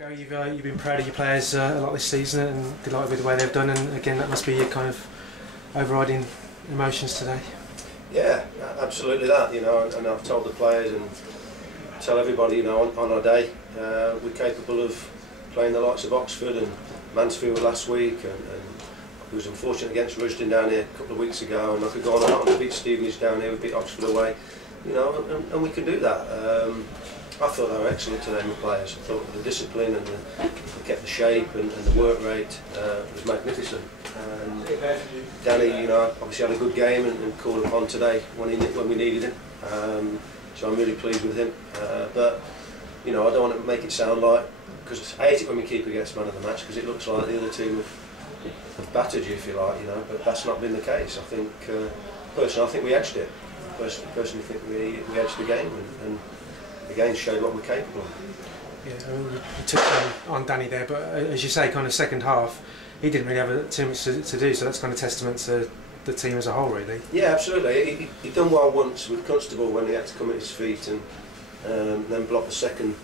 Gary, you've been proud of your players a lot this season and delighted with the way they've done, and again that must be your kind of overriding emotions today. Yeah, absolutely that, you know, and I've told the players and tell everybody, you know, on our day we're capable of playing the likes of Oxford and Mansfield last week, and we was unfortunate against Rusden down here a couple of weeks ago, and I could go on and on. We beat Stevenage down here, we beat Oxford away, you know, and we can do that. I thought they were excellent today, my players. I thought the discipline and they kept the shape and the work rate was magnificent. And Danny, you know, obviously had a good game and called upon today when we needed him. So I'm really pleased with him. But you know, I don't want to make it sound like, because I hate it when we keeper gets man of the match, because it looks like the other team have battered you, if you like, you know. But that's not been the case. I think personally, I think we edged it. Personally, think we edged the game and again showed what we're capable of. Yeah, I mean, you took on Danny there, but as you say, kind of second half, he didn't really have too much to do, so that's kind of testament to the team as a whole, really. Yeah, absolutely. He done well once with Constable when he had to come at his feet and then block the second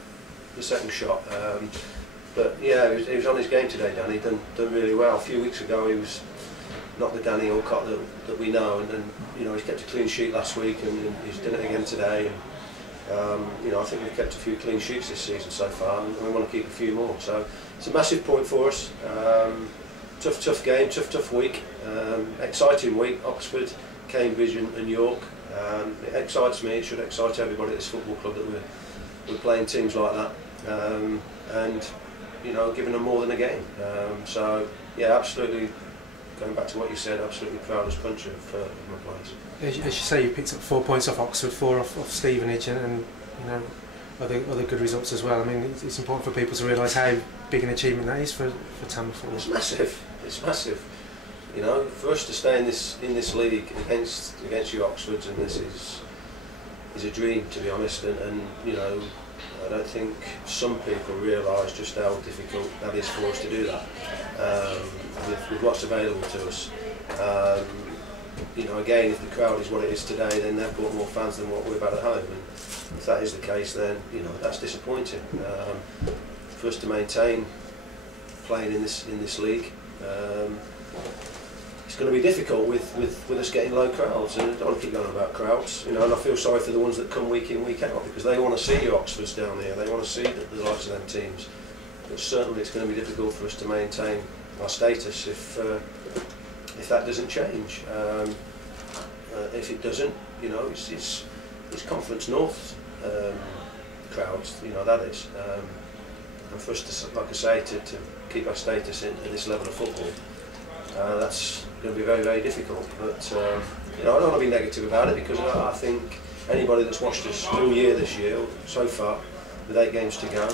shot. But yeah, he was on his game today, Danny. Done really well. A few weeks ago, he was not the Danny Alcott that we know, and you know, he's kept a clean sheet last week, and he's done it again today. And, you know, I think we've kept a few clean sheets this season so far, and we want to keep a few more. So it's a massive point for us. Tough game, tough week. Exciting week. Oxford, Cambridge, and York. It excites me. It should excite everybody at this football club that we're playing teams like that, and you know, giving them more than a game. So yeah, absolutely. Going back to what you said, absolutely proud as punch of my players. As you say, you picked up 4 points off Oxford, 4 off Stevenage, and you know, other good results as well. I mean, it's important for people to realise how big an achievement that is for Tamworth. It's massive. It's massive. You know, for us to stay in this league against you Oxfords, and this is a dream, to be honest. And you know, I don't think some people realise just how difficult that is for us to do that. With what's available to us. You know, again, if the crowd is what it is today, then they've brought more fans than what we've had at home, and if that is the case, then you know, that's disappointing. For us to maintain playing in this league, it's going to be difficult with us getting low crowds, and I don't want to keep going about crowds, you know, and I feel sorry for the ones that come week in, week out, because they want to see you Oxfords down here, they want to see the likes of them teams. But certainly it's going to be difficult for us to maintain our status if that doesn't change. If it doesn't, you know, it's Conference North crowds, you know, that is. And for us to, like I say, to keep our status at this level of football, that's going to be very, very difficult. But you know, I don't want to be negative about it, because I think anybody that's watched us all year this year so far, with 8 games to go,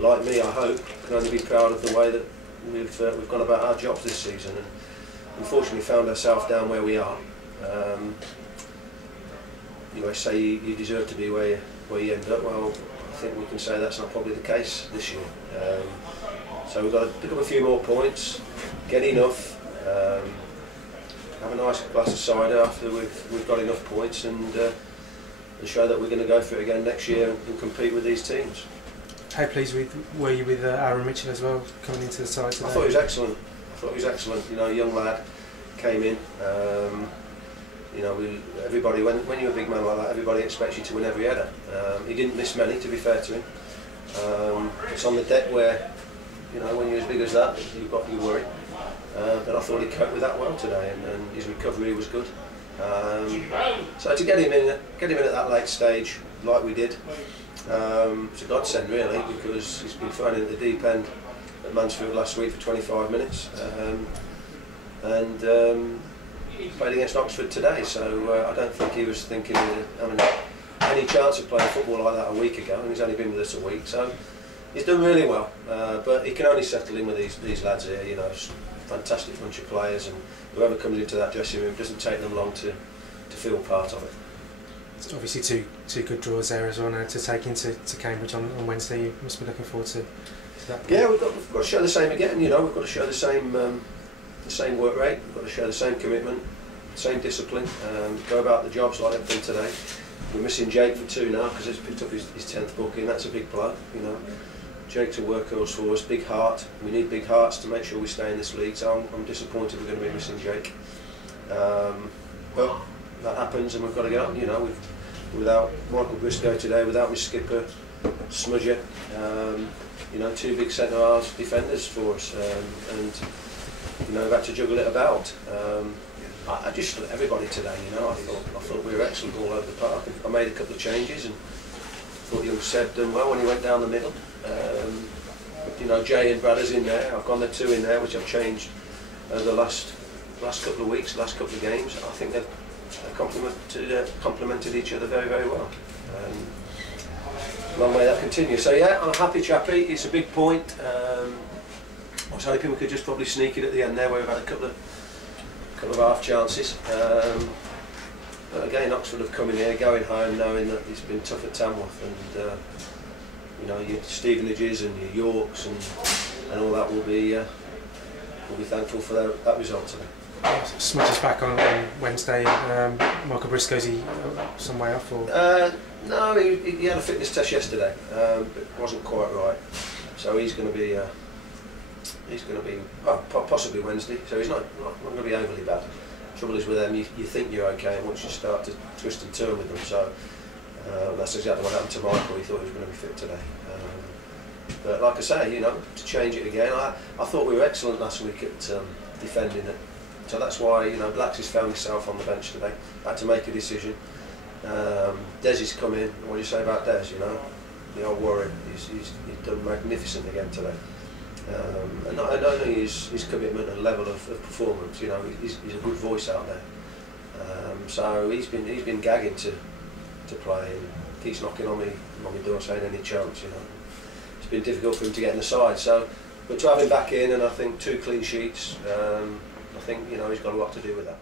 like me, I hope, can only be proud of the way that we've gone about our jobs this season, and unfortunately found ourselves down where we are. You know, I say you deserve to be where you end up. Well, I think we can say that's not probably the case this year. So we've got to pick up a few more points, get enough, have a nice glass of cider after we've got enough points, and show that we're going to go for it again next year and compete with these teams. How pleased were you with Aaron Mitchell as well, coming into the side today? I thought he was excellent. You know, young lad, came in. You know, everybody, when you're a big man like that, everybody expects you to win every header. He didn't miss many, to be fair to him. It's on the deck where, you know, when you're as big as that, you've got your worry. But I thought he coped with that well today, and his recovery was good. So to get him in at that late stage, like we did, it's a godsend really, because he's been thrown into the deep end at Mansfield last week for 25 minutes, and played against Oxford today. So I don't think he was thinking of having any chance of playing football like that a week ago, and he's only been with us a week, so he's done really well. But he can only settle in with these lads here. You know, fantastic bunch of players, and whoever comes into that dressing room, doesn't take them long to feel part of it. It's obviously two good draws there as well now to take into Cambridge on Wednesday. You must be looking forward to that. Yeah, we've got to show the same again. You know, we've got to show the same work rate. We've got to show the same commitment, same discipline. Go about the jobs like they've done today. We're missing Jake for 2 now because he's picked up his 10th booking. That's a big blow, you know. Jake's a workhorse for us, big heart. We need big hearts to make sure we stay in this league, so I'm disappointed we're going to be missing Jake. But that happens and we've got to get on, you know. Without Michael Briscoe today, without my skipper, Smudger, you know, two big centre-halves defenders for us, and you know, we've had to juggle it about. I just thought everybody today, you know, I thought we were excellent all over the park. I made a couple of changes and thought young Seb done well when he went down the middle. You know, Jay and Brad is in there. I've gone the two in there, which I've changed over the last couple of weeks, last couple of games. I think they've complemented each other very, very well. Long way that continues. So yeah, I'm a happy chappy. It's a big point. I was hoping we could just probably sneak it at the end there, where we've had a couple of half chances. But again, Oxford have come in here, going home, knowing that it's been tough at Tamworth, and you know, your Stevenages and your Yorks and all that will be thankful for that result today. Smudger's back on Wednesday. Michael Briscoe's he some way off? Or? No, he had a fitness test yesterday, but it wasn't quite right. So he's going to be well, possibly Wednesday. So he's not going to be overly bad. Trouble is with them, you think you're okay, and once you start to twist and turn with them. So that's exactly what happened to Michael. He thought he was going to be fit today. But like I say, you know, to change it again, I thought we were excellent last week at defending it. So that's why, you know, Blacks has found himself on the bench today. Had to make a decision. Des has come in. What do you say about Des? You know, the old warrior. He's done magnificent again today. And not only his commitment and level of performance, you know, he's a good voice out there. So he's been gagging to play, and keeps knocking on my door saying any chance. You know, it's been difficult for him to get in the side. So, but to have him back in, and I think 2 clean sheets. I think, you know, he's got a lot to do with that.